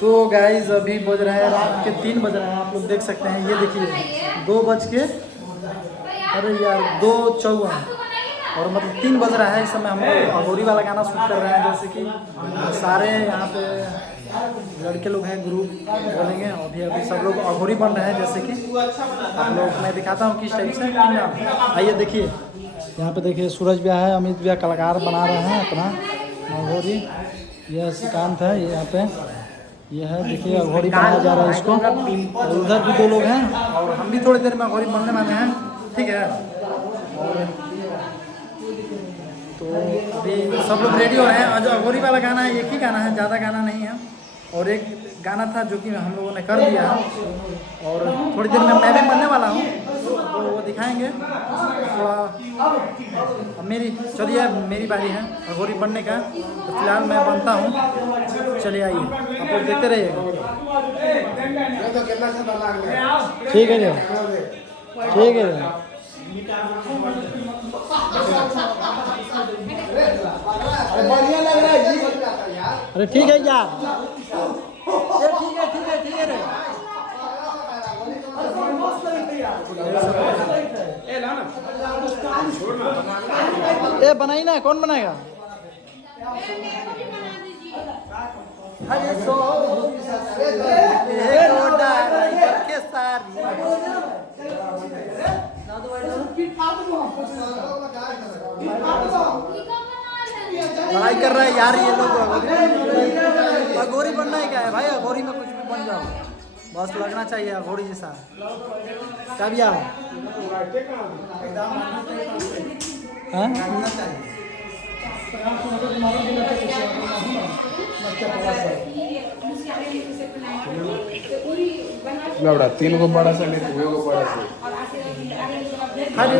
तो गाइज अभी बज रहा है रात के 3 बज रहे हैं, आप लोग देख सकते हैं। ये देखिए 2 बज के, अरे यार 2:54 और मतलब 3 बज रहा है। इस समय हम लोग अघोरी वाला गाना शूट कर रहे हैं। जैसे कि सारे यहाँ पे लड़के लोग हैं, ग्रुप बोलेंगे। अभी सब लोग अघोरी बन रहे हैं। जैसे कि आप लोग मैं दिखाता हूँ किस टाइप से। आइए देखिए, यहाँ पे देखिए सूरज भैया है, अमित भैया कलाकार बना रहे हैं अपना अघोरी। यह श्रीकांत है, ये यहाँ पे ये है। देखिए अघोरी बनाया जा रहा है इसको। और उधर भी 2 लोग हैं और हम भी थोड़ी देर में अघोरी बनने वाले हैं, ठीक है। और तो अभी सब लोग रेडी हो रहे हैं। जो अघोरी वाला गाना है एक ही गाना है, ज़्यादा गाना नहीं है। और एक गाना था जो कि हम लोगों ने कर दिया है, और थोड़ी देर में मैं भी बनने वाला हूँ, तो वो दिखाएंगे थोड़ा। अब चलिए मेरी बारी है अघोरी बनने का। तो फिलहाल मैं बनता हूँ, चलिए आइए आप लोग देखते रहिएगा। ठीक है जी, ठीक है। बढ़िया लग रहा है जी। अरे ठीक है यार, ठीक है रे। ये बनाई ना, कौन बनाएगा? लड़ाई कर रहा है यार ये लोग। अघोरी बनना है क्या है भाई? अघोरी में कुछ भी बन जाओ, बस लगना चाहिए अघोरी जैसा। क्या भैया? लवड़ा 3 को बड़ा सा नहीं, 2 को बड़ा सा। हरे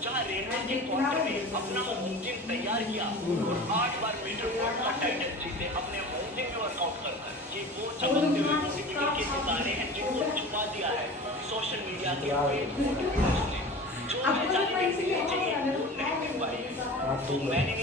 जहां रेलवे के क्वार्टर में अपना होमजिम तैयार किया और 8 बार मीटर कोर्ट का टाइटल जीते अपने होमजिम में वर्कआउट कर। ये वो चमकते हुए बॉडीबिल्डर के सितारे हैं जिनको छुपा दिया है सोशल मीडिया के बॉडीबिल्डर्स ने, जो जाने के लिए चाहिए वो नहीं मिल पाई है। तो मैंने